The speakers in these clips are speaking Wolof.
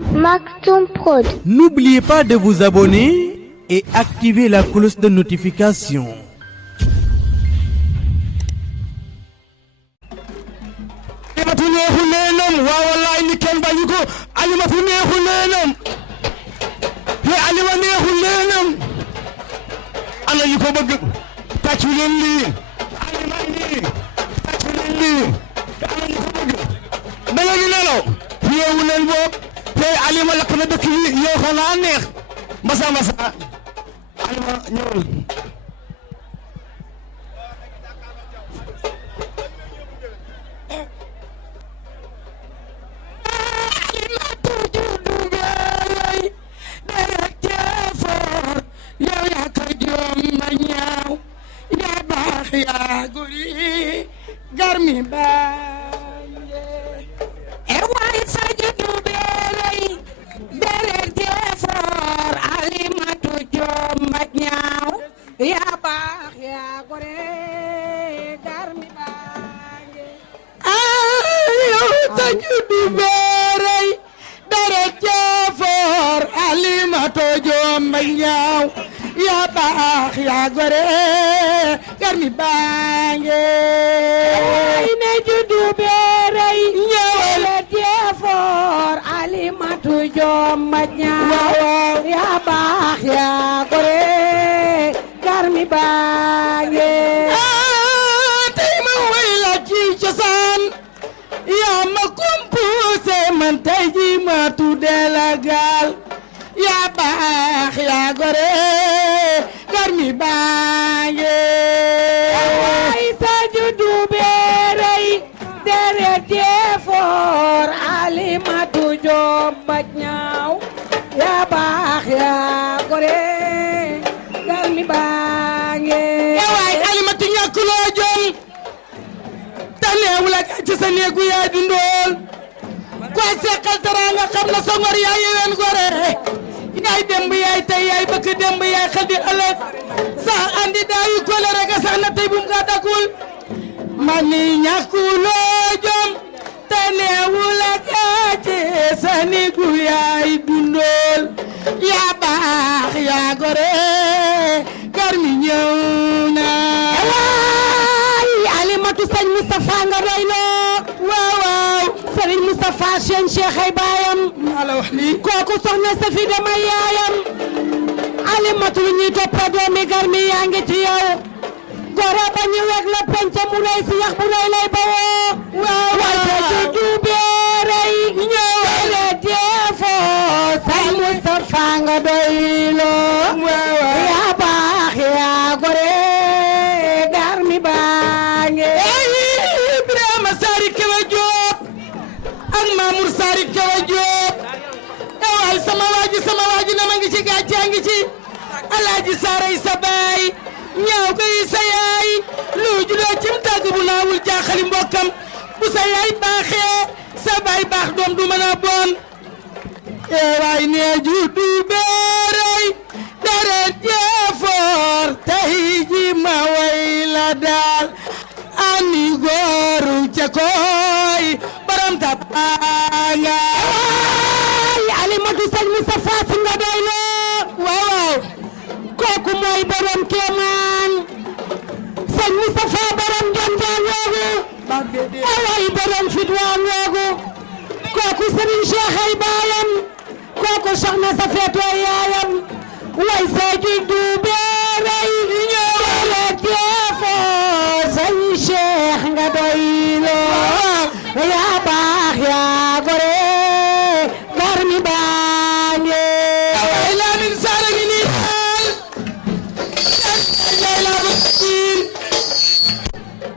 Maktoum Prod. N'oubliez pas de vous abonner et activer la cloche de notification. Alimatu neexu leenam waa wallaay ni kenn bañu ko Alimatu neexu leenam te Alima neexu leenam ana ñu ko bëgg tàccu leen lii Alima lii tàccu leen lii ana ñu ko bëgg da nga ñu nelaw yeewu leen boog te Alima lakk na dëkk yi yow xanaa neex mbasa Alima ñëwal garmi baaye e way sajidu beelay deret jeefoor Alimatu joom ma ñaaw yaa baax yaa gore garmi baaye ayow sajidu beelay deret jeefoor Alimatu joom ma ñaaw yaa baax yaa gore garmi baaye ay ne juddu beeray ñëwale jeefoor Alimatu joom ma ñaaw yaa baax yaa gore garmi baaye tey ma way la ci cosaan yaa ma kumpuse man tey ji ma tuddee la gaal yaa baax yaa gore garmi baaye ay sa juddu beeray deret jeefoor Alimatu joom ma ñaaw yaa baax yaa gore garmi baaye waay Alimatu ñàkkuloo jom taneewul ak ci sa néegu yaay dundool ko seqal dara nga xam na sa ngor yaa yeween gore yaay demb yaay tey yaay bëgg demb yaay xel di ëllëg sax andi daayu kole rek sax na tey bum nga dagul man ni ñàkkuloo jom te neewul ak ci sa néegu yaay dundool yaa baax yaa gore garmi ñëw na waay Alimatu sëñ Moustapha nga doy loo waaw Serigne Moustapha seen Cheikh ay baayam ala wax lii kooku soxna Safi dama yaayam Alimatu lu ñuy toppa doomi garmi yaa ngi ci yow goro ba ñu weg la penc mu rëy si yax bu rëy lay bawoo waaw wante juddu beeray ñëwale jeefoo Sëñ Moustapha nga doyloo yaa baax yaa gore garmi baange Ibrahima Sari Kewe Joob ak Mamour Sari Kewe Joob waay sama waaji na ma ngi ci gàcce ngi ci Alaaji Saray sa baay ñaaw ko yi sa yaay lu juddoo cim tàgg bu naawul jaaxali mbokkam bu sa yaay baaxee sa baay baax doom du mën a bon waay nee juddu beeray deret jeefoor tey ji ma way la daal ani góoru ca koy baram ta paanga Alimatu sëñ Moustapha si nga doy loo waaw kooku mooy borom kéemaan sëñ Moustapha borom jonjaan woogu away borom fitwaan woogu kooku Serigne Cheikh ay baayam kooku soxna sa feetoo yaayam way sa juddu beeray ñëwale jeefoo sëñ Cheikh nga doy loo yaa baax yaa gore garmi baange ay Lamin Saara ngi nii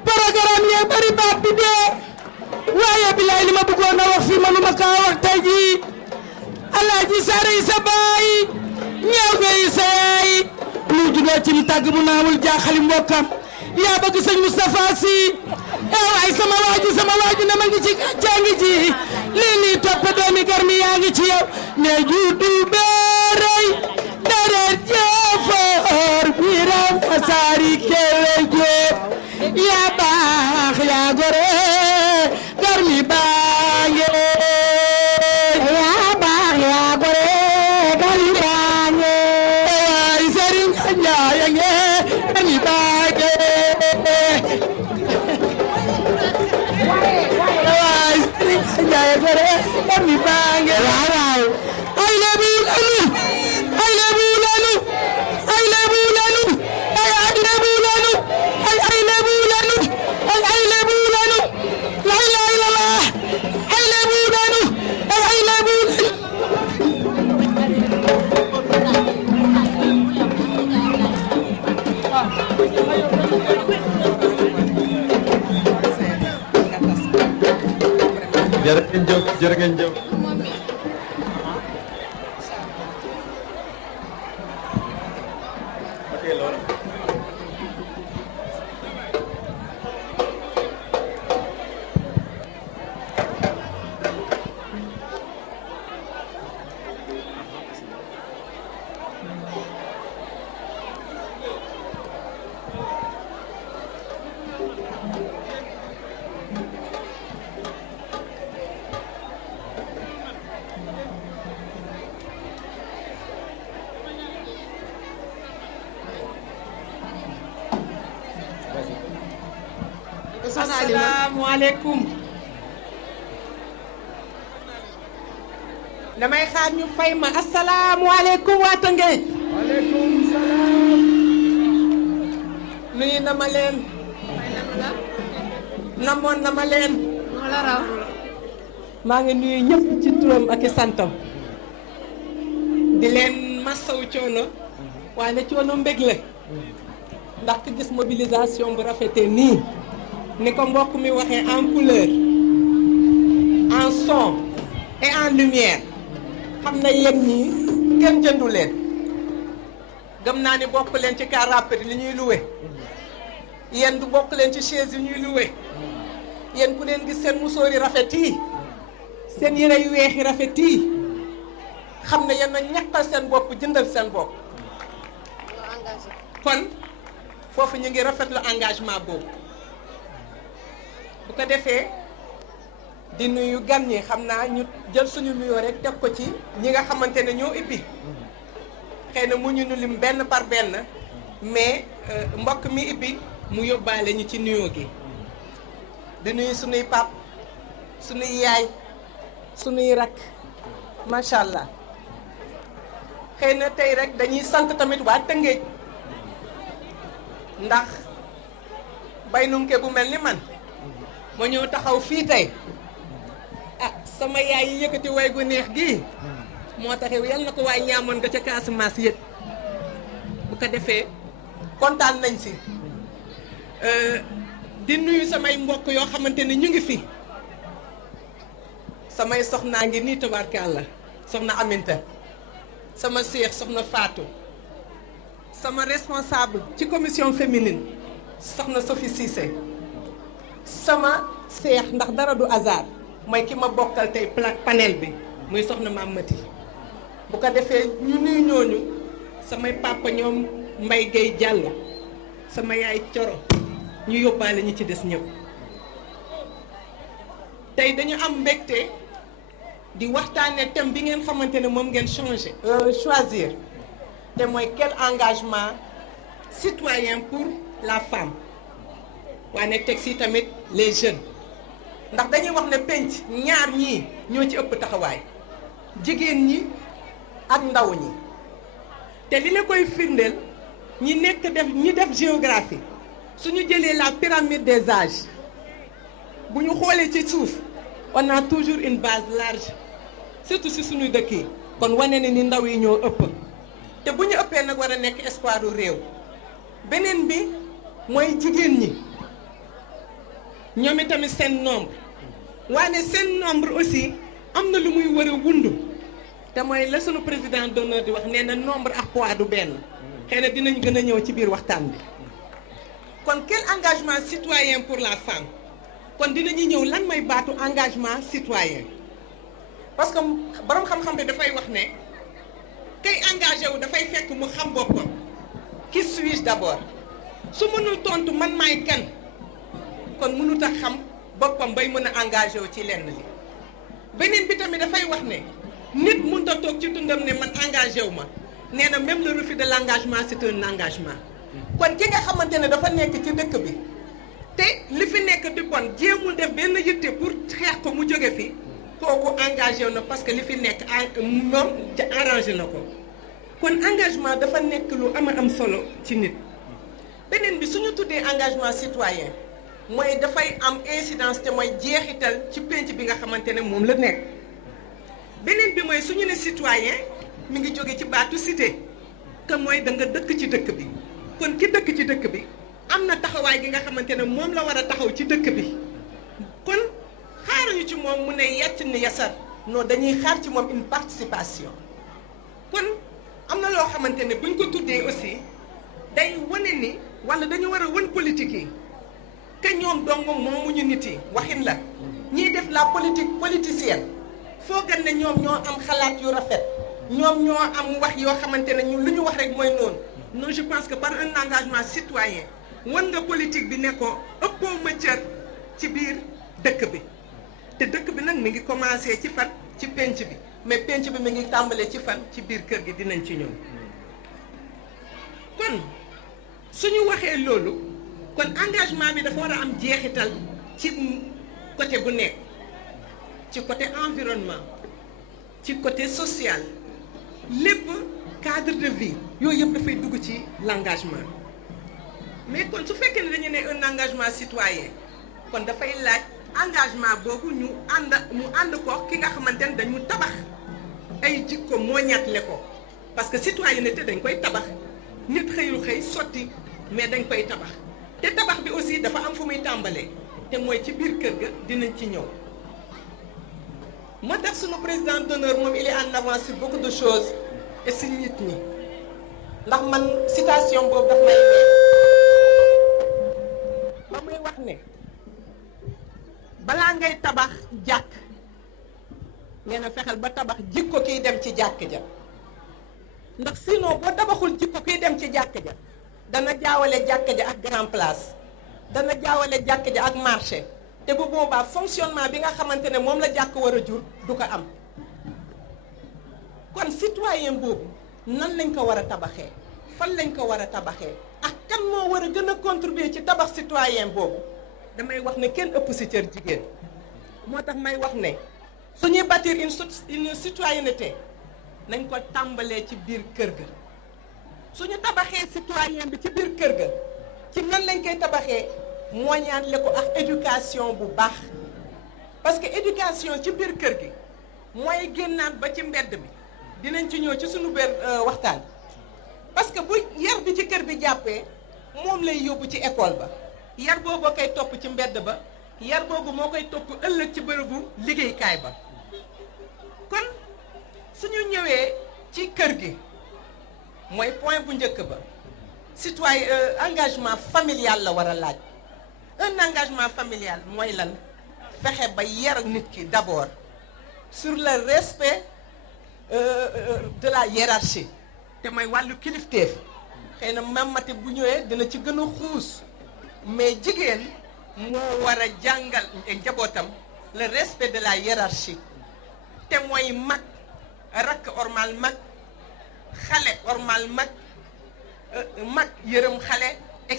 programme yee bari baat bi dee waaye bilaay li ma bëggoon a wax fii manuma kaa wax tey jii Alaaji Saara yi sa baay ñëw nga yi sa yaay lu juddoo ci mu tàgg bu naawul jaaxali mbokkam yaa bëgg sëñ Moustapha Sy waay sama waaji na ma ngi ci gàccaa ngi ci lii nii topp doomi garmi yaa ngi ci yow ne juddu beeray deret jeefoor biram Sari Kewe Joob yaa baax yaa gore garmi baange yaa baax jërë ngeen jëf. asalaamaaleykum damay xaar ñu fay ma asalaamaaleykum waa Tëngéej. waaleykum salaam. nuyu na ma leen. namoon na ma leen. maa ngi nuyu ñëpp ci turam ak i santam. di leen massaw coono. waaye coono mbég la. ndax ki gis mobilisation bu rafetee nii. ni ko mbokk mi waxee en couleur en son et en lumière xam na yéen ñii kenn jëndu leen gëm naa ni bokk leen ci car rapide li ñuy loué yéen du bokk leen ci chaise yi ñuy loué yéen ku leen gis seen musóor yi rafet yi seen yére yu weex yi rafet yi xam ne yéen a ñàkkal seen bopp jëndal seen bopp kon foofu ñu ngi rafetlu engagement boobu. bu ko defee di nuyu gan ñi xam naa ñu jël suñu nuyoo rek teg ko ci ñi nga xamante ne ñoo ibbi xëy na mu ñu nu lim benn par benn mais mbokk mi ibbi mu yóbbaale ñu ci nuyoo gi di nuyu suñuy pap suñuy yaay suñuy rak macha allah xëy na tey rek dañuy sant tamit waa Tëngéej ndax bay nunke bu mel ni man ma ñëw taxaw fii tey sama yaay yi yëkkati way gu neex gii moo tax yal na ko waay ñaamoon nga ca Casamance yëpp bu ko defee kontaan nañ si di nuyu samay mbokk yoo xamante ne ñu ngi fi samay soxnaa ngi nii tabarkalla soxna Aminta sama seex soxna Fatou sama responsable ci commission féminine soxna Sophie Cissé sama seex ndax dara du hasard mooy ki ma bokkal tey panel bi muy soxna Maam Mati bu ko defee ñu nuyu ñooñu samay papa ñoom Mbay Gay Jàllo sama yaay Coro ñu yóbbaale ñi ci des ñëpp tey dañu am mbégte di waxtaanee thème bi ngeen xamante ne moom ngeen choisir te mooy quel engagement citoyen pour la femme waane teg si tamit les jeunes ndax dañuy wax ne penc ñaar ñii ñoo ci ëpp taxawaay jigéen ñi ak ndaw ñi te li la koy firndeel ñi def géographie suñu jëlee la pyramide des âges bu ñu xoolee ci suuf on a toujours une base large surtout si suñu dëkk yi kon wane ne ni ndaw yi ñoo ëpp te bu ñu ëppee nag war a nekk espoir u réew beneen bi mooy jigéen ñi ñoom itamit seen nombre waaye seen nombre aussi am na lu muy war a wundu te mooy la sunu président d'honneur di wax nee na nombre ak poids du benn xëy na dinañ gën a ñëw ci biir waxtaan bi kon quel engagement citoyen pour la femme kon dinañu ñëw lan mooy baatu engagement citoyen parce que borom xam-xam bi dafay wax ne kay engagé wu dafay fekk mu xam boppam qui suis-je d'abord su mënul tontu man maay kan kon mënut a xam boppam bay mën a engagé wu ci lenn li beneen bi tamit dafay wax ne nit mënut a toog ci dundam ne man engagé wu ma nee na même le refus de l'engagement c'est un engagement kon ki nga xamante ne dafa nekk ci dëkk bi te li fi nekk di bon jéemul def benn yitte pour xeex ko mu jóge fi kooku engagé wu na parce que li fi nekk moom arrangé na ko kon engagement dafa nekk lu am solo ci nit beneen bi suñu tuddee engagement citoyen mooy dafay am incidence te mooy jeexital ci penc bi nga xamante ne moom la nekk beneen bi mooy suñu ne citoyen mi ngi jóge ci baatu cité que mooy da nga dëkk ci dëkk bi kon ki dëkk ci dëkk bi am na taxawaay gi nga xamante ne moom la war a taxaw ci dëkk bi kon xaaruñu xaaruñu ci moom mu ne yàcc ni yasar non dañuy xaar ci moom une participation kon am na loo xamante ne buñ ko tuddee aussi day wane ni wala dañu war a wan politique yi que ñoom dong moomuñu nit yi waxin la ñiy def la politique politicienne foo gën ne ñoom ñoo am xalaat yu rafet ñoom ñoo am wax yoo xamante ne ñun lu ñu wax rek mooy noonu non je pense que par un engagement citoyen wan nga politique bi ne ko ëppoo ma cër ci biir dëkk bi te dëkk bi nag mi ngi commencé ci fan ci penc bi mais penc bi mi ngi tàmbalee ci fan ci biir kër gi dinañ ci ñëw kon suñu waxee loolu kon engagement bi dafa war a am jeexital ci côté bu nekk ci côté environnement ci côté social lépp cadre de vie yooyu yëpp dafay dugg ci l'engagement mais kon su fekkee ne dañu ne un engagement citoyen kon dafay laaj engagement boobu ñu ànd ko ki nga xamante ne dañu tabax ay jikko moo ñaatle ko parce que citoyenneté dañ koy tabax nit xëyul xëy sotti mais dañ koy tabax te tabax bi aussi dafa am fu muy tàmbalee te mooy ci biir kër ga dinañ ci ñëw moo tax sunu président d'honneur moom il est en avance sur beaucoup de choses et si nit ñi ndax man citation boobu daf may ba muy wax ne balaa ngay tabax jàkk nee na fexeel ba tabax jikko kiy dem ci jàkk ja ndax sinon boo tabaxul jikko kiy dem ci jàkk ja dana jaawale jàkk ja ak grand place dana jaawale jàkk ja ak marché te bu boobaa fonctionnement bi nga xamante ne moom la jàkk war a jur du ko am kon citoyen boobu nan lañ ko war a tabaxee fan lañ ko war a tabaxee ak kan moo war a gën a contribuer ci tabax citoyen boobu damay wax ne kenn ëpp ci cër jigéen moo tax may wax ne suñuy bâtir une citoyenneté nañ ko tàmbalee ci biir kër ga suñu tabaxee citoyen bi ci biir kër ga ci nan lañ koy tabaxee mooñaanle ko ak éducation bu baax parce que éducation ci biir kër gi mooy génnaat ba ci mbedd bi dinañ ci ñëw ci suñu biir waxtaan parce que bu yar bi ci kër bi jàppee moom lay yóbbu ci école ba yar boobu koy topp ci mbedd ba yar boobu moo koy topp ëllëg ci bërëbu liggéeykaay ba kon suñu ñëwee ci kër gi mooy point bu njëkk ba citoyen engagement familial la war a laaj un engagement familial mooy lan fexe ba yar nit ki d'abord sur le respect de la hiérarchie te mooy wàllu kilifteef xëy na mamati bu ñëwee dina ci gën a xuus mais jigéen moo war a jàngal njabootam le respect de la hiérarchie te mooy mag rakk ormal mag xale ormal mag mag yërëm xale et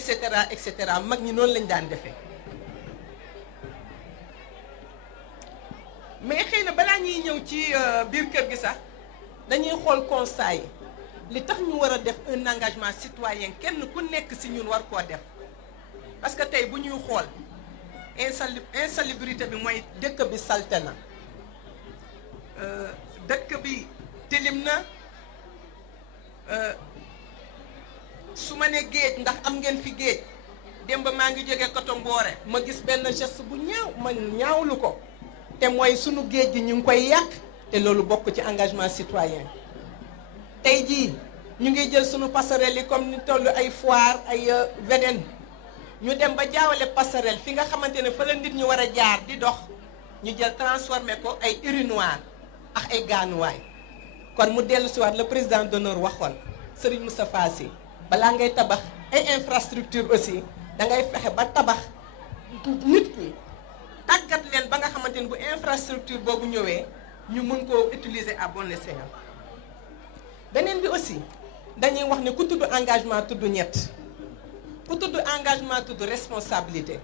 cetera mag ñi noonu lañ daan defee mais xëy na balaa ñuy ñëw ci biir kër gi sax dañuy xool constat yi li tax ñu war a def un engagement citoyen kenn ku nekk ci ñun war koo def parce que tey bu ñuy xool insalubrité bi mooy dëkk bi salte na dëkk bi tilim na su ma ne géej ndax am ngeen fi géej démb maa ngi jóge Koto Mboore ma gis benn geste bu ñaaw ma ñaawlu ko te mooy sunu géej gi ñu ngi koy yàq te loolu bokk ci engagement citoyen tey jii ñu ngi jël sunu passerelle yi comme ni toll ay Foire ay Védène ñu dem ba jaawale passerelle fi nga xamante ne fa la nit ñu war a jaar di dox ñu jël transformé ko ay urinoir ak ay gaanuwaay kon mu dellu si waat le président d'honneur waxoon Serigne Moustapha Sy balaa ngay tabax ay infrastructure aussi da ngay fexe ba tabax nit ñi tàggat leen ba nga xamante ne bu infrastructure boobu ñëwee ñu mën koo utiliser à bon escient beneen bi aussi dañuy wax ne ku tudd engagement tudd ñett ku tudd engagement tudd responsabilité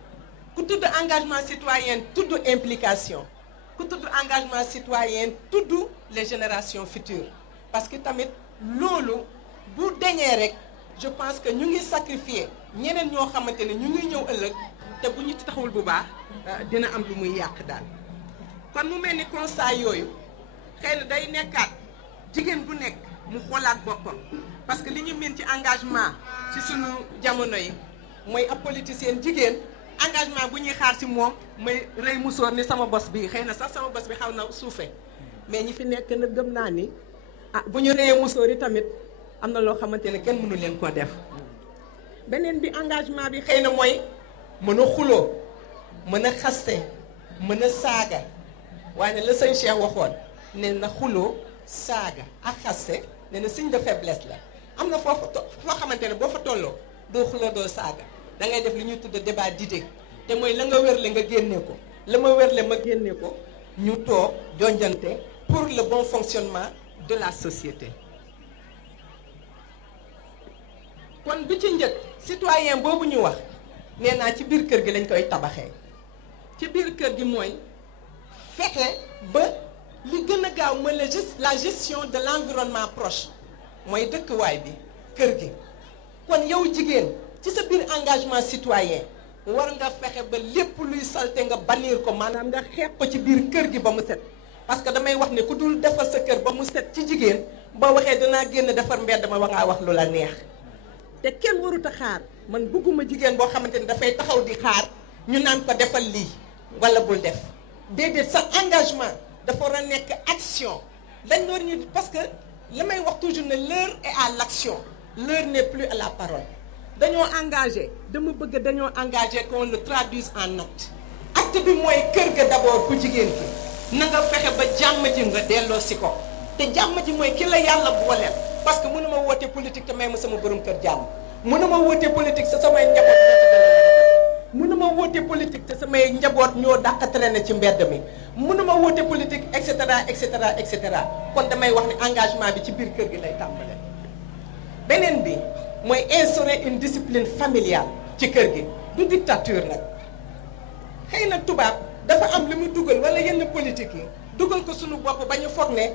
ku tudd engagement citoyen tudd implication ku tudd engagement citoyen tudd les générations futures parce que tamit loolu bu deñee rek je pense que ñu ngi sacrifier ñeneen ñoo xamante ne ñu ngi ñëw ëllëg te bu ñu taxawul bu baax dina am lu muy yàq daal kon mu mel ni constat yooyu xëy na day nekkaat jigéen bu nekk mu xoolaat boppam parce que li ñu mën ci engagement ci sunu jamono yi mooy ab politicien jigéen engagement bu ñuy xaar ci moom may rëy musóor ni sama bos bi xëy na sax sama bos bi xaw na suufe mais ñi fi nekk na gëm naa ni bu ñu rëyee musóor yi tamit am na loo xamante ne kenn mënu leen koo def. beneen bi engagement bi xëy na mooy mën a xuloo mën a xaste mën a saaga waaye la sëñ Cheikh waxoon ne na xuloo saaga ak xaste ne na signe de faiblesse la. am na foo xamante ne boo fa tolloo doo xuloo doo saaga da ngay def li ñuy tudd débat d'idées te mooy la nga wérle nga génne ko la ma wérle ma génne ko ñu toog jonjante pour le bon fonctionnement de la société. kon bi ci njëkk citoyen boobu ñu wax nee naa ci biir kër gi lañ koy tabaxee ci biir kër gi mooy fexe ba li gën a gaaw mooy la gestion de l'environnement proche mooy dëkkuwaay bi kër gi. kon yow jigéen ci sa biir engagement citoyen war nga fexe ba lépp luy salte nga bannir ko maanaam nga xeex ko ci biir kër gi ba mu set parce que damay wax ne ku dul defar sa kër ba mu set ci jigéen boo waxee danaa génn defar mbedd ma ngaa wax lu la neex te kenn warut a xaar man bëgguma jigéen boo xamante ni dafay taxaw di xaar ñu naan ko defal lii wala bul def déedéet sa engagement dafa war a nekk action dañ war ñu parce que li may wax toujours ne l'heure est à l'action l'heure n'est plus à la parole dañoo engagé dama bëgg dañoo engagé qu'on le traduise en acte acte bi mooy kër ga d'abord ku jigéen ki na nga fexe ba jàmm ji nga delloo si ko te jàmm ji mooy ki la yàlla booleel parce que mënuma woote politique te may ma sama borom kër jàmm mënuma woote politique te samay njaboot mënuma woote politique te samay njaboot ñoo dàq traîner ci mbedd mi mënuma woote politique et cetera et cetera et cetera kon damay wax ne engagement bi ci biir kër gi lay tàmbale. beneen bi mooy instaurer une discipline familiale ci kër gi du dictature nag xëy na tubaab dafa am lu mu dugal wala yenn politique yi dugal ko suñu bopp ba ñu foog ne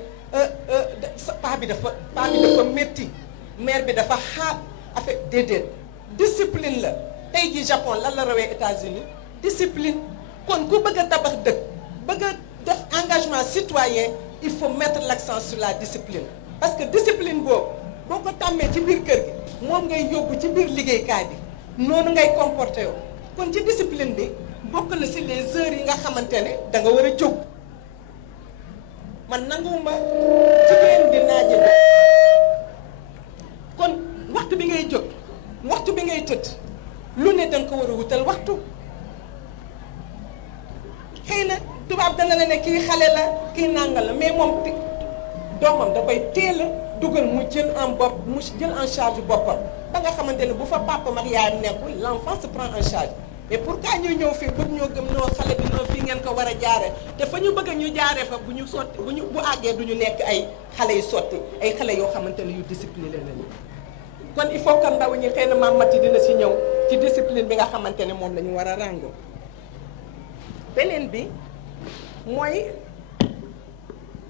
paa bi dafa métti mère bi dafa xaat affaire déedéet discipline la tey ji Japon lan la rawee États-Unis discipline kon ku bëgg a tabax dëkk bëgg a def engagement citoyen il faut mettre l'accent sur la discipline parce que discipline boobu boo ko tàmmee ci biir kër gi moom ngay yóbbu ci biir liggéeykaay bi noonu ngay comporté yow kon ci discipline bi bokk na ci les heures yi nga xamante ne da nga war a jóg man nanguwuma jigéen di naaje kon waxtu bi ngay jóg waxtu bi ngay tëdd lu ne danga ko war a wutal waxtu xëy na tubaab dana la ne kii xale la kii nàngal la mais moom doomam da koy teel a dugal mu jël en charge boppam ba nga xamante ne bu fa papa ak yaayam nekkul l'enfant se prend en charge mais pourquoi ñuy ñëw fii bëgg ñoo gëm noo xale bi noo fii ngeen ko war a jaare te fa ñu bëgg ñu jaaree fa bu ñu sotti bu àggee du ñu nekk ay xale yu sotti ay xale yoo xamante ne yu discipliné lañu kon il faut que ndaw ñi xëy na maam Mati dina si ñëw ci discipline bi nga xamante ne moom la ñu war a ràngoo beneen bi mooy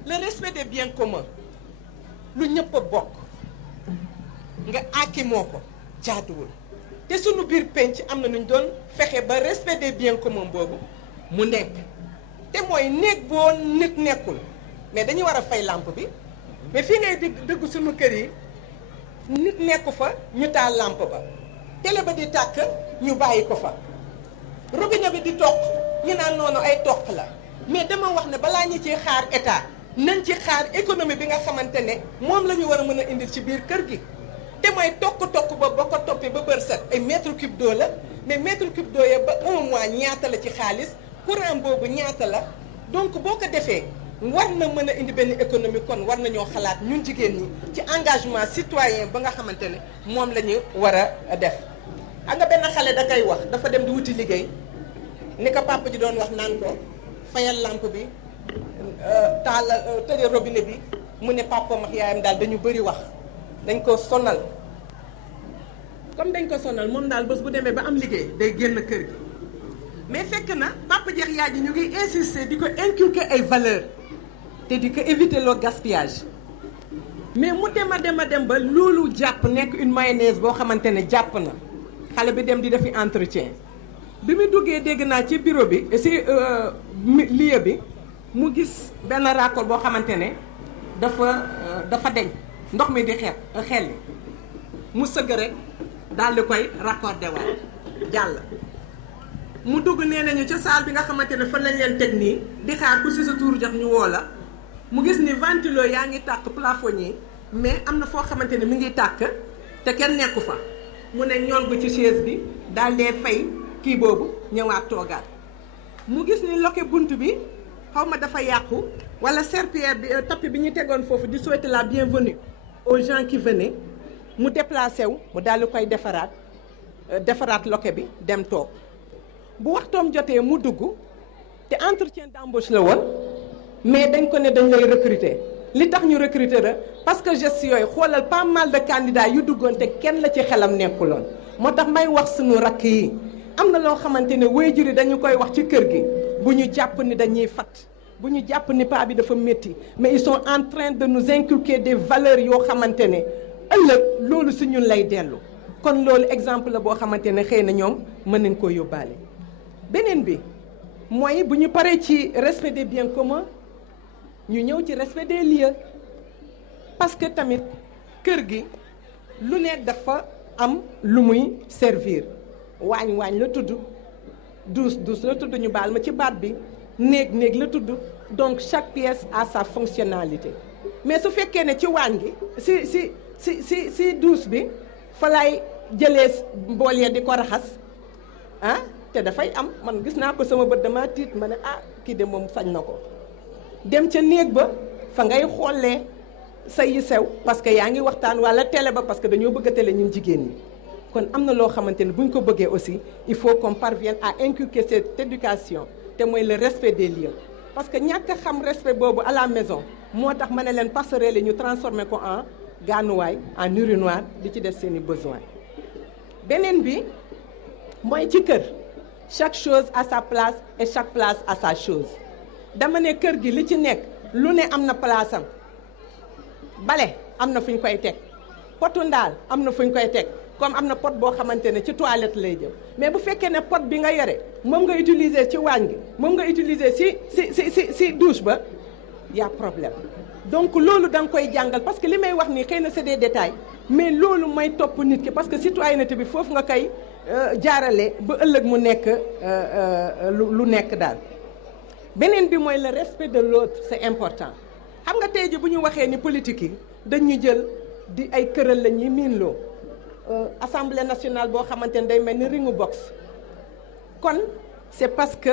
le respect des biens communs lu ñëpp a bokk nga aakimoo ko jaaduwul te sunu biir penc am na nu ñu doon fexe ba respect des biens communs boobu mu nekk te mooy néeg boo nit nekkul mais dañuy war a fay lampe bi mais fii ngay dëgg sunu kër yi nit nekku fa ñu taal lampe ba télé ba di tàkk ñu bàyyi ko fa robinet bi di toq ñu naan noonu ay toq la mais dama wax ne balaa ñu ci xaar état nañ ci xaar économie bi nga xamante ne moom la ñu war a mën a indil ci biir kër gi te mooy tokk ba boo ko toppee ba bër set ay mètre cube d'eau la mais mètre cube d'eau ya ba un mois ñaata la ci xaalis courant boobu ñaata la donc boo ko defee war na mën a indi benn économie kon war nañoo xalaat ñun jigéen ñi ci engagement citoyen ba nga xamante ne moom la ñu war a def. xam nga benn xale da koy wax dafa dem di wuti liggéey ni ko papa ji doon wax naan ko fayal lampe bi taal tëjee robinet bi mu ne papa ak yaayam daal dañu bëri wax dañ ko sonal comme dañ ko sonal moom daal bés bu demee ba am liggéey day génn kër gi mais fekk na papa jeex yaay ji ñu ngi insister di ko inculquer ay valeurs te di ko éviter le gaspillage mais mu dem ba loolu jàpp nekk une mayonnaise boo xamante ne jàpp na xale bi dem di defi entretien bi mu duggee dégg naa ci bureau bi ci lieu bi mu gis benn raccord boo xamante ne dafa deñ ndox mi di xel mu sëgg rek daal di koy raccordé waat jàll mu dugg nee nañu ca salle bi nga xamante ne fan lañ leen teg nii di xaar ku si sa tour jox ñu woo la mu gis ni ventilo yaa ngi tàkk plafonnier mais am na foo xamante ne mi ngi tàkk te kenn nekku fa mu ne ñool gu ci chaise bi daal dee fay kii boobu ñëwaat toogaat mu gis ni loke bunt bi xaw ma dafa yàqu wala serpillière bi tapis bi ñu tegoon foofu di souhaiter la bienvenue aux gens qui venaient mu déplacé wu mu daal di koy defaraat loke bi dem toog bu waxtoom jotee mu dugg te entretien d'embauche la woon mais dañ ko ne dañ lay recruter li tax ñu recruter la parce que gestes yooyu xoolal pas mal de candidats yu duggoon te kenn la ci xelam nekkuloon moo tax may wax suñu rakk yi am na loo xamante ne waajur yi dañu koy wax ci kër gi bu ñu jàpp ni dañuy fat bu ñu jàpp ni paa bi dafa métti mais ils sont en train de nous inculquer des valeurs yoo xamante ne ëllëg loolu si ñun lay dellu kon loolu exemple la boo xamante ne xëy na ñoom mën nañ koo yóbbaale. beneen bi mooy bu ñu paree ci respect des biens communs ñu ñëw ci respect des lieux parce que tamit kër gi lu ne dafa am lu muy servir waañ la tudd douche la tudd ñu baal ma ci baat bi néeg la tudd donc chaque pièce a sa fonctionnalité mais su fekkee ne ci waañ gi si douche bi fa lay jëlee mbool ya di ko raxas ah te dafay am man gis naa ko sama bët dama tiit ma ne kii de moom sañ na ko dem ca néeg ba fa ngay xoolee say yi sew parce que yaa ngi waxtaan wala télé ba parce que dañoo bëgg a télé ñun jigéen ñi kon am na loo xamante ne bu ñu ko bëggee aussi il faut qu'on parvienne à inculquer cette éducation te mooy le respect des lieux parce que ñàkk a xam respect boobu à la maison moo tax ma ne leen passerelle ñu transformé ko en gaanuwaay en urinoir di ci def seeni besoin beneen bi mooy ci kër chaque chose à sa place et chaque place à sa chose dama ne kër gi li ci nekk lu ne am na place am bale am na fu ñu koy teg potu ndaal am na fu ñu koy teg comme am na pot boo xamante ne ci toilette lay jëm mais bu fekkee ne pot bi nga yore moom nga utiliser ci waañ gi moom nga utiliser si douche ba y a problème donc loolu da nga koy jàngal parce que li may wax nii xëy na c'est des détails mais loolu mooy topp nit ki parce que citoyenneté bi foofu nga koy jaarale ba ëllëg mu nekk lu nekk daal beneen bi mooy le respect de l'autre c'est important xam nga tey ji bu ñu waxee ni politique yi dañu jël di ay këral la ñuy miinloo assemblée nationale boo xamante ne day mel ni ringu box kon c'est parce que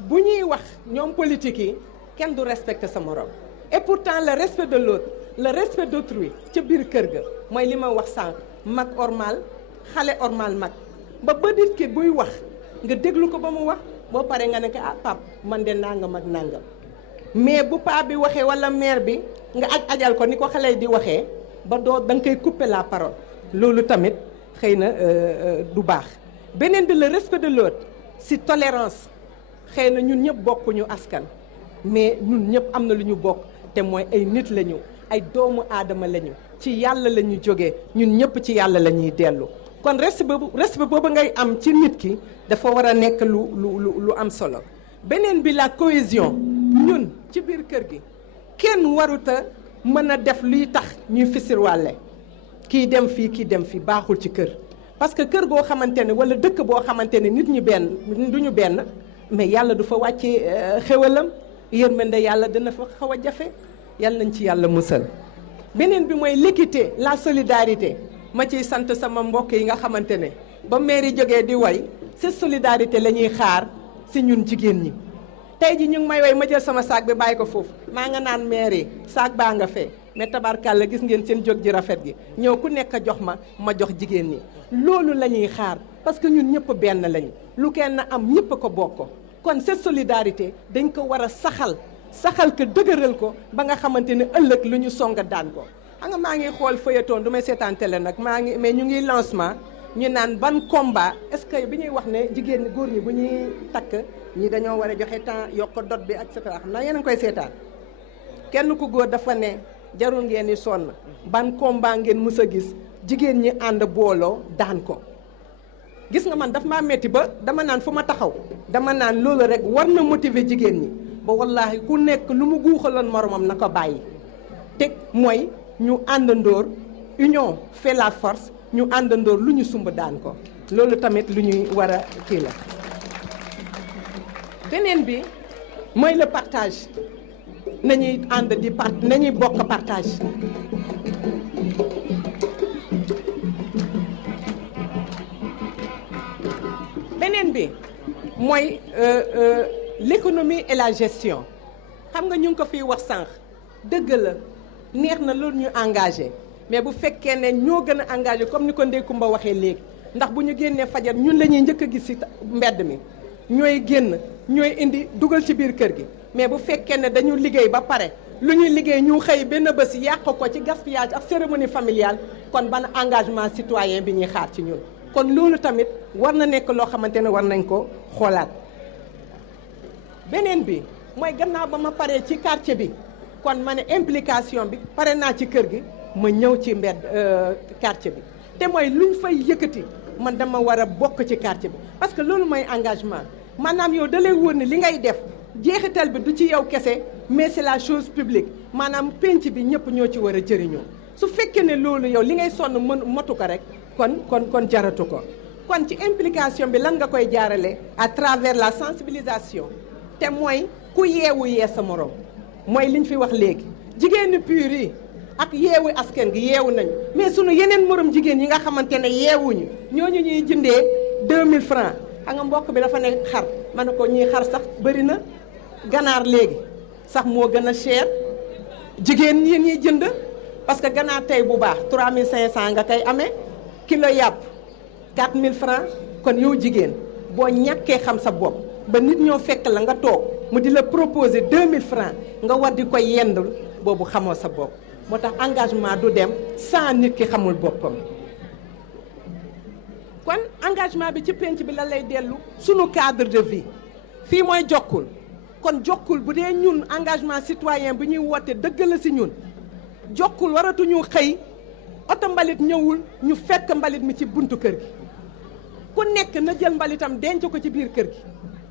bu ñuy wax ñoom politique yi kenn du respecter sa morom et pourtant le respect de l'autre le respect d'autrui ca biir kër ga mooy li ma wax sànq mag ormal xale ormal mag ba nit ki buy wax nga déglu ko ba mu wax boo paree nga ne ko pap man de nangam ak nangam mais bu paa bi waxee wala mère bi nga ajal ko ni ko xale di waxee ba doo da nga koy couper la parole loolu tamit xëy na du baax beneen bi le respect de l'autre si tolérance xëy na ñun ñëpp bokkuñu askan mais ñun ñëpp am na lu ñu bokk te mooy ay nit lañu ay doomu aadama lañu ci yàlla la ñu jógee ñun ñëpp ci yàlla la ñuy dellu kon respect boobu ngay am ci nit ki dafa war a nekk lu am solo beneen bi la cohésion ñun ci biir kër gi kenn waruta mën a def luy tax ñuy fisirwàlle kii dem fii baaxul ci kër parce que kër goo xamante ne wala dëkk boo xamante ne nit ñi duñu benn mais yàlla du fa wàccee xéwalam yërmande yàlla dina fa xaw a jafe yàlla nañ ci yàlla musal beneen bi mooy l'équité la solidarité ma ciy sant sama mbokk yi nga xamante ne ba mairie jógee di way cette solidarité la ñuy xaar si ñun jigéen ñi tey ji ñu ngi may way ma jël sama saak bi bàyyi ko foofu maa nga naan mairie saak baa nga fee mais tabarkàlla gis ngeen seen jóg ji rafet gi ñëw ku nekk jox ma jox jigéen ñi loolu la ñuy xaar parce que ñun ñëpp benn lañu lu kenn am ñëpp ko bokk kon cette solidarité dañ ko war a saxal ko dëgëral ko ba nga xamante ne ëllëg lu ñu songa daan ko xam nga maa ngi xool feuilleton du may seetaan télé nag mais ñu ngi lancement ñu naan ban combat est-ce que bi ñuy wax ne jigéen ñi góor ñi bu ñuy takk ñi dañoo war a joxe temps yokk dot bi et cetera xam naa yéen a ngi koy seetaan kenn ku góor dafa ne jarul ngeen di sonn ban combat ngeen mës a gis jigéen ñi ànd booloo daan ko gis nga man daf maa metti ba dama naan fu ma taxaw dama naan loolu rek war na motiver jigéen ñi ba wallaahi ku nekk lu mu guuxaloon moromam na ko bàyyi teg mooy ñu àndandoor union fait la force ñu àndandoor lu ñu sumb daan ko loolu tamit lu ñuy war a kii la beneen bi mooy le partage nañuy ànd di nañuy bokk partage. beneen bi mooy l'économie et la gestion xam nga ñu ngi ko fiy wax sànq dëgg la neex na loolu ñu engagé mais bu fekkee ne ñoo gën a engagé comme ni ko Ndeye Kumba waxee léegi ndax bu ñu génnee fajar ñun la ñuy njëkk a gis ci mbedd mi ñooy génn ñooy indi dugal ci biir kër gi mais bu fekkee ne dañu liggéey ba pare lu ñuy liggéey ñu xëy benn bés yàq ko ci gaspillage ak cérémonie familiale kon ban engagement citoyen bi ñuy xaar ci ñun kon loolu tamit war na nekk loo xamante ne war nañ ko xoolaat. beneen bi mooy gannaaw ba ma paree ci quartier bi kon ma ne implication bi pare naa ci kër gi ma ñëw ci mbedd quartier bi te mooy luñ fay yëkkati man dama war a bokk ci quartier bi parce que loolu mooy engagement maanaam yow da lay wóor ni li ngay def jeexital bi du ci yow kese mais c'est la chose publique maanaam penc bi ñëpp ñoo ci war a jëriñoo su fekkee ne loolu yow li ngay sonn motu ko rek kon jaratu ko kon ci implication bi lan nga koy jaarale à travers la sensibilisation te mooy ku yeewu yee sa morom mooy liñ fi wax léegi jigéenu PUR yi ak yeewu askan gi yeewu nañu mais sunu yeneen morom jigéen yi nga xamante ne yeewuñu ñooñu ñuy jëndee 2000 francs xam nga mbokk bi dafa ne xar ma ne ko ñii xar sax bëri na ganaar léegi sax moo gën a cher jigéen ñi ñuy jënd parce que ganaar tey bu baax 3500 nga koy amee kilo yàpp 4000 francs kon yow jigéen boo ñàkkee xam sa bopp ba nit ñoo fekk la nga toog mu di la proposer 2000 francs nga war di koy yendul boobu xamoo sa bopp moo tax engagement du dem sans nit ki xamul boppam kon engagement bi ci penc bi la lay dellu sunu cadre de vie fii mooy jokkul kon jokkul bu dee ñun engagement citoyen bi ñuy woote dëgg la si ñun jokkul waratuñu xëy oto mbalit ñëwul ñu fekk mbalit mi ci buntu kër gi ku nekk na jël mbalitam denc ko ci biir kër gi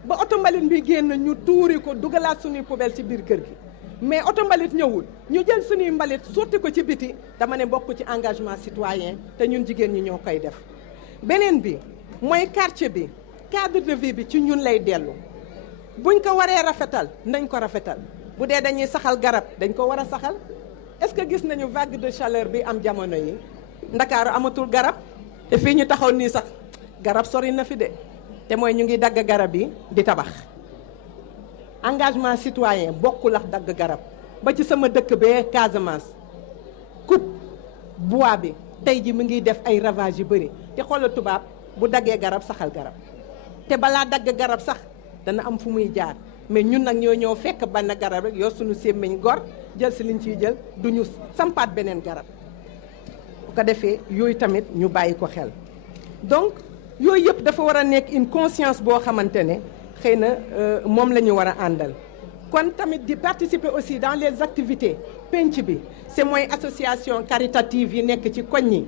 ba oto mbalit bi génn ñu tuuri ko dugalaat suñuy poubelle ci biir kër gi mais oto mbalit ñëwul ñu jël suñuy mbalit sotti ko ci biti dama ne bokk ci engagement citoyen te ñun jigéen ñi ñoo koy def beneen bi mooy quartier bi cadre de vie bi ci ñun lay dellu buñ ko waree rafetal nañ ko rafetal bu dee dañuy saxal garab dañ ko war a saxal est-ce que gis nañu vague de chaleur bi am jamono yi Ndakaaru amatul garab te fii ñu taxaw nii sax garab sori na fi de te mooy ñu ngi dagg garab yi di tabax engagement citoyen bokkul ak dagg garab ba ci sama dëkk bee Casamance coupe bois bi tey ji mu ngi def ay ravage yu bëri te xoolal tubaab bu daggee garab saxal garab te balaa dagg garab sax dana am fu muy jaar mais ñun nag ñoo ñëw fekk benn garab rek yor suñu sémmiñ gor jël si liñ ciy jël duñu sampaat beneen garab bu ko defee yooyu tamit ñu bàyyi ko xel donc yooyu yëpp dafa war a nekk une conscience boo xamante ne xëy na moom la ñu war a àndal kon tamit di participer aussi dans les activités penc bi c'est mooy association caritative yi nekk ci koñ yi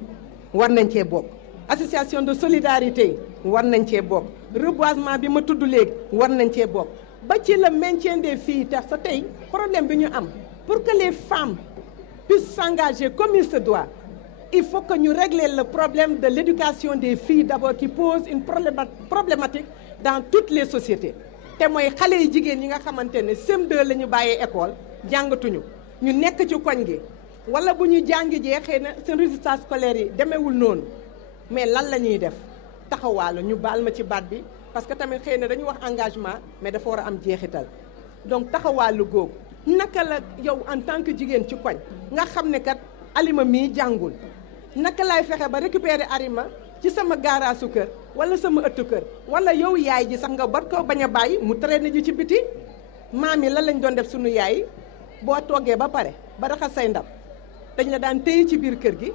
war nañ cee bokk association de solidarité yi war nañ cee bokk reboisement bi ma tudd léegi war nañ cee bokk ba ci le maintien des filles te sa tey problème bi ñu am pour que les femmes puissent s'engager comme il se doit il faut que ñu régler le problème de l'éducation des filles d'abord qui pose une problématique dans toutes les sociétés te mooy xale yi jigéen yi nga xamante ne CM2 la ñu bàyyee école jàngatuñu ñu nekk ci koñ gi wala bu ñu jàngi jee xëy na seen résultats scolaires yi demeewul noonu mais lan la ñuy def taxawaalu ñu baal ma ci baat bi parce que tamit xëy na dañu wax engagement mais dafa war a am jeexital donc taxawaalu googu naka la yow en tant que jigéen ci koñ nga xam ne kat Alima mii jàngul naka laay fexe ba récupérer Alima ci sama gaaraasu kër wala sama ëttu kër wala yow yaay ji sax nga bar ko bañ a bàyyi mu traîner ji ci biti maam yi lan lañ doon def sunu yaay boo toggee ba pare ba raxas say ndab dañ la daan téye ci biir kër gi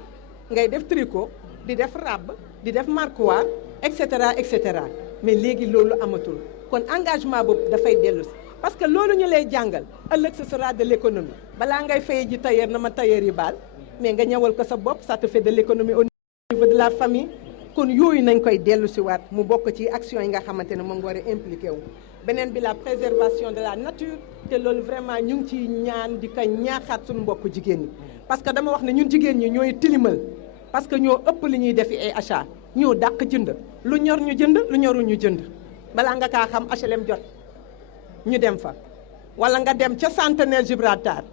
ngay def tricot di def ràbb di def marquoir et cetera et cetera mais léegi loolu amatul kon engagement boobu dafay dellu si parce que loolu ñu lay jàngal ëllëg ce sera de l'économie balaa ngay fay ji tailleur na ma tailleur yi baal mais nga ñëwal ko sa bopp ça te fait de l'économie au niveau de la famille kon yooyu nañ koy dellu si waat mu bokk ci action yi nga xamante ne moom nga war a impliqué wu beneen bi la préservation de la nature te loolu vraiment ñu ngi ciy ñaan di ko ñaaxaat suñu mbokk jigéen ñi parce que dama wax ne ñun jigéen ñi ñooy tilimal parce que ñoo ëpp li ñuy defi ay achat ñoo dàq jënd lu ñor ñu jënd lu ñorul ñu jënd balaa nga kaa xam HLM jot ñu dem fa wala nga dem ca Centenaire Gibraltar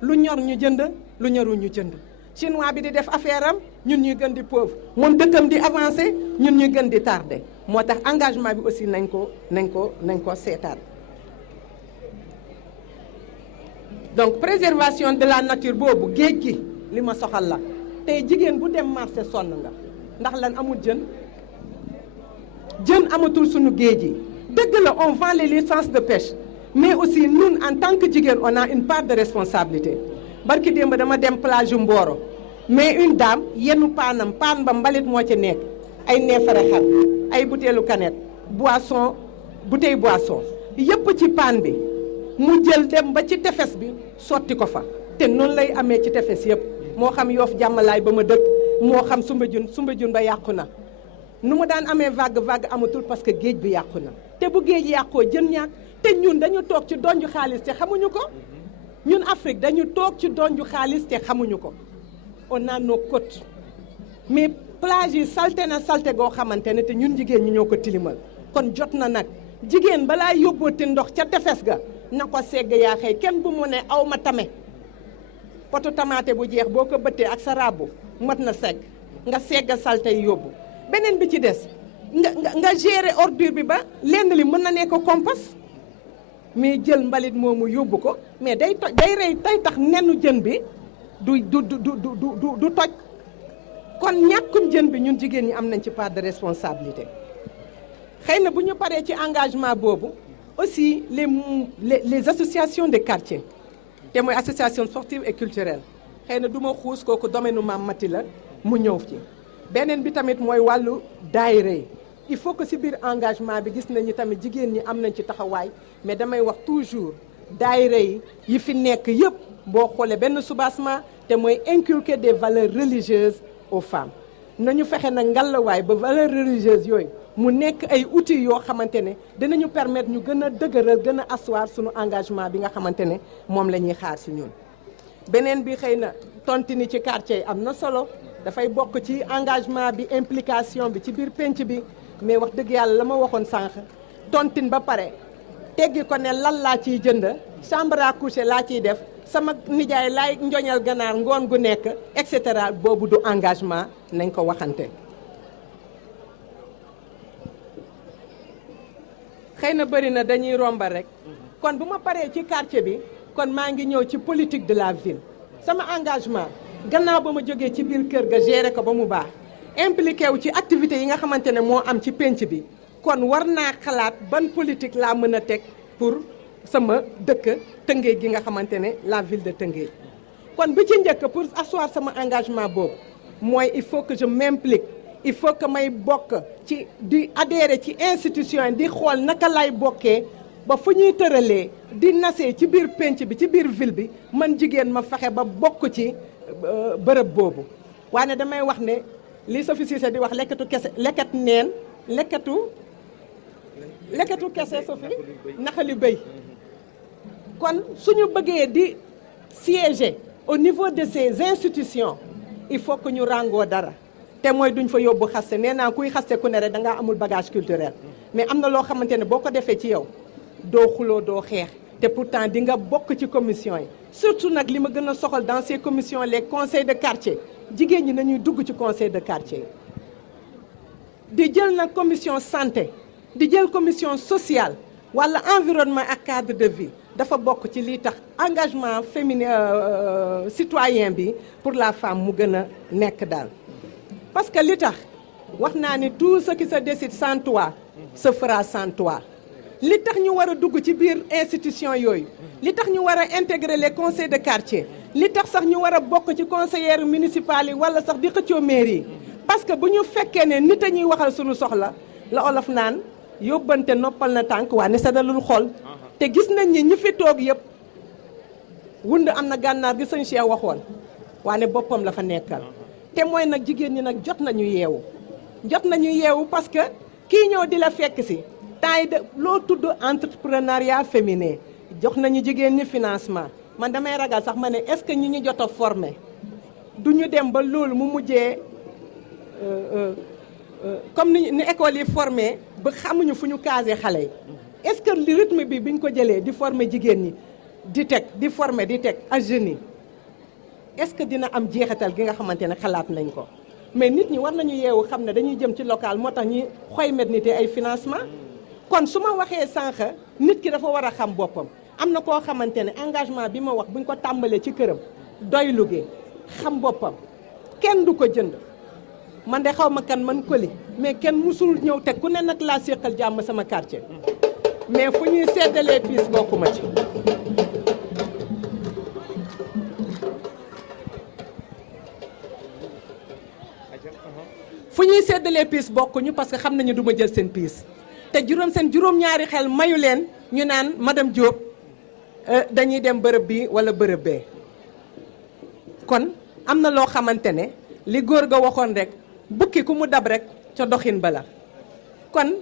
lu ñor ñu jënd lu ñorul ñu jënd chinois bi di def affaire am ñun ñuy gën di pauvre moom dëkkam di avancé ñun ñuy gën di tardé moo tax engagement bi aussi nañ ko seetaat. donc préservation de la nature boobu géej gi li ma soxal la tey jigéen bu dem marché sonn nga ndax lan amul jën amatul sunu géej yi dëgg la on vend les licences de pêche mais aussi ñun en tant que jigéen on a une part de responsabilité barki démb dama dem plage yu Mboro mais une dame yenu paan ba mbalit moo ci nekk ay neefere xar ay butéelu canette bouteille boisson yëpp ci paan bi mu jël dem ba ci tefes bi sotti ko fa te noonu lay amee ci tefes yëpp moo xam Yoff Jàmmalaay ba ma dëkk moo xam Soumbédioune ba yàqu na nu mu daan amee vague amatul parce que géej bi yàqu na te bu géej yàqoo jën ñàkk te ñun dañu toog ci donju xaalis te xamuñu ko ñun Afrique dañu toog ci donju xaalis te xamuñu ko on a nos côtes mais plage yi salte na salte goo xamante ne te ñun jigéen ñi ñoo ko tilimal kon jot na nag jigéen balaa yóbbooti ndox ca tefes ga na ko segg yaa xëy kenn bu mu ne aw ma tame poto tamaate bu jeex boo ko bëttee ak sa rabbu mat na segg nga segg salte yi yóbbu beneen bi ci des nga gérer ordure bi ba lenn li mën na nekk compost mais jël mbalit moomu yóbbu ko mais day tax nenu jën bi du toj kon ñàkkum jën bi ñun jigéen ñi am nañ ci part de responsabilité xëy na bu ñu paree ci engagement boobu aussi les associations de quartier te mooy association sportive et culturelle xëy na du ma xuus kooku domaine Mame Maty la mu ñëw ci beneen bi tamit mooy wàllu daayira yi il faut que ci biir engagement bi gis nañu tamit jigéen ñi am nañ ci taxawaay mais damay wax toujours daayira yi fi nekk yëpp boo xoolee benn soubassement te mooy inculquer des valeurs religieuses aux femmes nañu fexe nag ngalawaay ba valeurs religieuses yooyu mu nekk ay outils yoo xamante ne dinañu permettre ñu gën a dëgëral gën a asseoir suñu engagement bi nga xamante ne moom la ñuy xaar ci ñun. beneen bi xëy na tontini ci quartier yi am na solo dafay bokk ci engagement bi implication bi ci biir penc bi mais wax dëgg yàlla la ma waxoon sànq tontine ba pare teggi ko ne lan laa ciy jënd chambre à coucher laa ciy def sama nijaay laay njoñal ganaar ngoon gu nekk et cetera boobu du engagement nañ ko waxante. xëy na bëri na dañuy rombal rek kon bu ma paree ci quartier bi kon maa ngi ñëw ci politique de la ville sama engagement gannaaw ba ma jógee ci biir kër ga gérer ko ba mu baax impliqué wu ci activités yi nga xamante ne moo am ci penc bi kon war naa xalaat ban politique laa mën a teg pour sama dëkk Tëngéej gi nga xamante ne la ville de Tëngéej kon bi ci njëkk pour asseoir sama engagement boobu mooy il faut que je m'implique il faut que may bokk ci di adhérer ci institution yi di xool naka lay bokkee ba fu ñuy tëralee di nasee ci biir penc bi ci biir ville bi man jigéen ma fexe ba bokk ci bërëb boobu waaye damay wax ne li Sophie Cissé di wax lekkatu kese lekkat neen lekkatu kese Sophie naxali béy kon suñu bëggee di siéger au niveau de ces institutions il faut que ñu ràngoo dara te mooy duñ fa yóbbu xaste nee naa kuy xaste ku ne rek da ngaa amul bagage culturel mais am na loo xamante ne boo ko defee ci yow doo xuloo doo xeex te pourtant di nga bokk ci commission yi surtout nag li ma gën a soxal dans ces commissions les conseils de quartier jigéen ñi nañuy dugg ci conseil de quartier di jël nag commission santé di jël commission sociale wala environnement ak cadre de vie dafa bokk ci lii tax engagement féminin citoyen bi pour la femme mu gën a nekk daal parce que li tax wax naa ni tout ce qui se décide sans toi se fera sans toi li tax ñu war a dugg ci biir institution yooyu li tax ñu war a intégrer les conseils de quartier li tax sax ñu war a bokk ci conseillère municipal yi wala sax di xëccoo mairie yi parce que bu ñu fekkee ne nit a ñuy waxal suñu soxla la olof naan yóbbante noppal na tànk waa ne sedalul xol te gis nañ ni ñu fi toog yëpp wund am na gànnaar gi sëñ Cheikh waxoon waane boppam la fa nekkal te mooy nag jigéen ñi nag jot nañu yeewu parce que kii ñëw di la fekk si temps yi de loo tudd entrepreneuriat féminin jox nañu jigéen ñi financement man damay ragal sax ma ne est-ce que ñi ñu jot a formé du ñu dem ba loolu mu mujjee comme ni école yi formé ba xamuñu fu ñu casé xale yi est-ce que li rythme bi biñ ko jëlee di former jigéen ñi di teg di former di teg ak jeunes yi est-ce que dina am jeexital gi nga xamante ne xalaat nañ ko mais nit ñi war nañu yeewu xam ne dañuy jëm ci local moo tax ñi xoymet nit ay financement kon su ma waxee sànq nit ki dafa war a xam boppam am na koo xamante ne engagement bi ma wax buñ ko tàmbalee ci këram doy lugee xam boppam kenn du ko jënd man de xaw ma kan man Coly mais kenn musul ñëw teg ku ne nag laa séqal jàmm sama quartier mais fu ñuy seddalee piis bokkuma ci fu ñuy seddalee piis bokkuñu parce que xam nañu du ma jël seen piis te juróom-ñaari xel mayu leen ñu naan madame Diop dañuy dem bërëb bi wala bërëb bee kon am na loo xamante ne li góor ga waxoon rek bukki ku mu dab rek ca doxin bala kon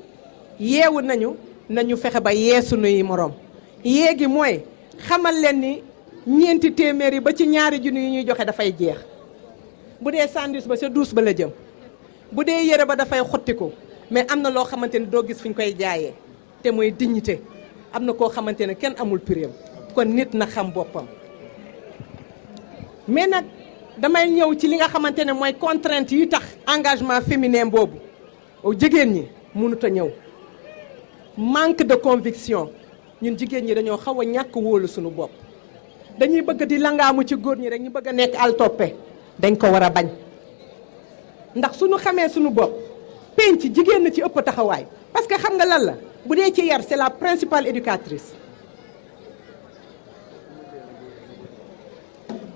yeewu nañu fexe ba yee sunuy moroom yéegi mooy xamal leen ni ñeenti téeméer yi ba ci ñaari junni yi ñuy joxe dafay jeex bu dee sandwich ba ca duus ba la jëm bu dee yére ba dafay xottiku mais am na loo xamante ne doo gis fu ñu koy jaayee te mooy dignité am na koo xamante ne kenn amul prix kon nit na xam boppam mais nag damay ñëw ci li nga xamante ne mooy contrainte yi tax engagement féminin boobu jigéen ñi mënut a ñëw manque de conviction ñun jigéen ñi dañoo xaw a ñàkk wóolu suñu bopp dañuy bëgg di langaamu ci góor ñi rek ñu bëgg a nekk al toppe dañ ko war a bañ ndax suñu xamee suñu bopp penc jigéen na ci ëpp taxawaay parce que xam nga lan la bu dee ci yar c'est la principale éducatrice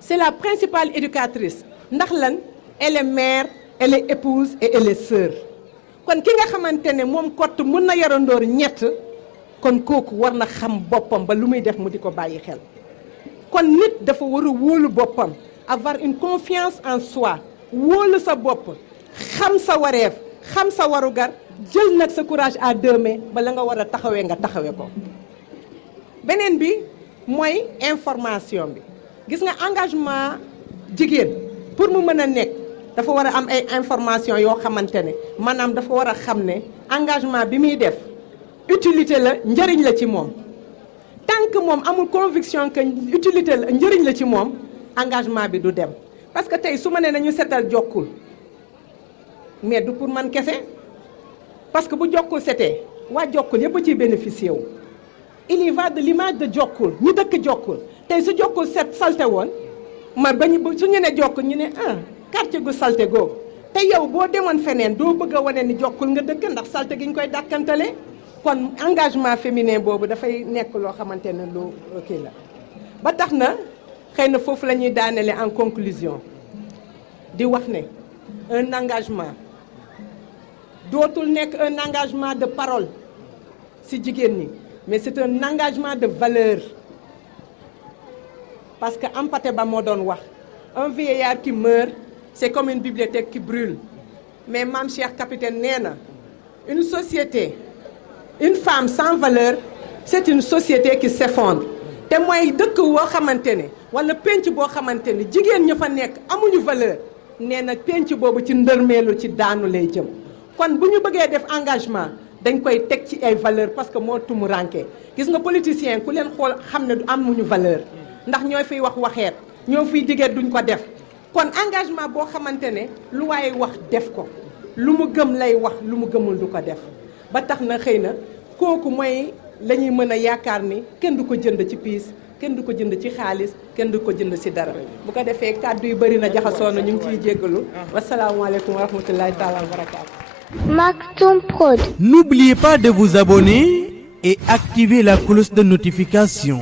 c'est la principale éducatrice ndax lan elle est mère elle est épouse et elle est sœur kon ki nga xamante ne moom kott mën na yarandoor ñett kon kooku war na xam boppam ba lu muy def mu di ko bàyyi xel kon nit dafa war a wóolu boppam avoir une confiance en soi wóolu sa bopp xam sa wareef xam sa warugar jël nag sa courage à deux mains ba la nga war a taxawee nga taxawee ko beneen bi mooy information bi gis nga engagement jigéen pour mu mën a nekk dafa war a am ay information yoo xamante ne maanaam dafa war a xam ne engagement bi muy def utilité la njëriñ la ci moom tant que moom amul conviction que utilité la njëriñ la ci moom engagement bi du dem parce que tey su ma nee nañu setal jokkul mais du pour man kese parce que bu jokkul setee waa jokkul yëpp ciy bénéficier wu il y va de l'image de jokkul ñu dëkk jokkul tey su jokkul set salte woon ma bañu su ñu ne jokkul ñu ne quartier gu salte googu te yow boo demoon feneen doo bëgg a wane ni jokkul nga dëkk ndax salte gi ñu koy dàkkantale kon engagement féminin boobu dafay nekk loo xamante ne lu kii la ba tax na xëy na foofu la ñuy daanele en conclusion di wax ne un engagement dootul nekk un engagement de parole ci jigéen ñi mais c'est un engagement de valeur parce que Hampâté Bâ moo doon wax un vieillard qui meurt c'est comme une bibliothèque qui brûle mais Mame Cheikh Capitaine nee na une société une femme sans valeur c'est une société qui s'effondre te mooy dëkk woo xamante ne wala penc boo xamante ne jigéen ña fa nekk amuñu valeur nee na penc boobu ci ndërmeelu ci daanu lay jëm kon bu ñu bëggee def engagement dañ koy teg ci ay valeur parce que moo tumu ranke gis nga politicien ku leen xool xam ne du amuñu valeur ndax ñooy fiy wax waxeet ñoo fiy digee duñ ko def kon engagement boo xamante ne lu waaye wax def ko lu mu gëm lay wax lu mu gëmul du ko def ba tax na xëy na kooku mooy la ñuy mën a yaakaar ni kenn du ko jënd ci piis kenn du ko jënd ci xaalis kenn du ko jënd ci dara bu ko defee kàddu yu bëri na jaxasoo na ñu ngi ciy jéggalu wasalaamualeykum wa rahmatullahi taala wa barakaatu. Maktoum Prod. N'oubliez pas de vous abonner et activer la cloche de notification.